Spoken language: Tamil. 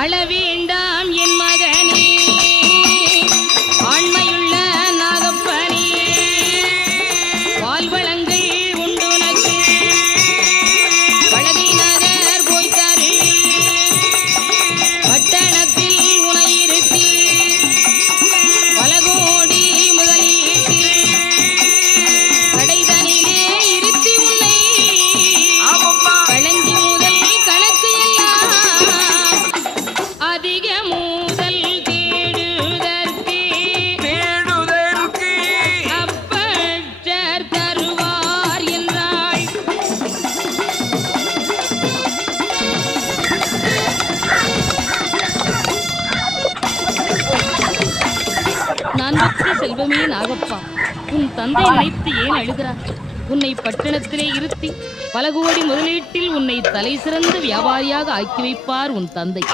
அளவேண்டாம் என் மகனே ஆண்மையுள்ள நாகப்பனே வாழ்வளங்கள் உண்டுனக்கு பழகை நகர் போய்த்தாரு பட்டணத்தில் உனையிருத்தி பலகோடி முதலீட்டு கடைதனிலே இருத்தி உன்னை களஞ்சி முதல் கணக்கு எல்லாம் அதிக முதல் தேடுதற்கு அப்பட்டர் தருவார் என்றாள். நான் பெற்ற செல்வமே நாகப்பா, உன் தந்தை நினைத்து ஏன் அழுகிறார்? உன்னை பட்டணத்திலே இருத்தி பல கோடி முதலீட்டில் உன்னை தலை சிறந்த வியாபாரியாக ஆக்கி வைப்பார் உன் தந்தை.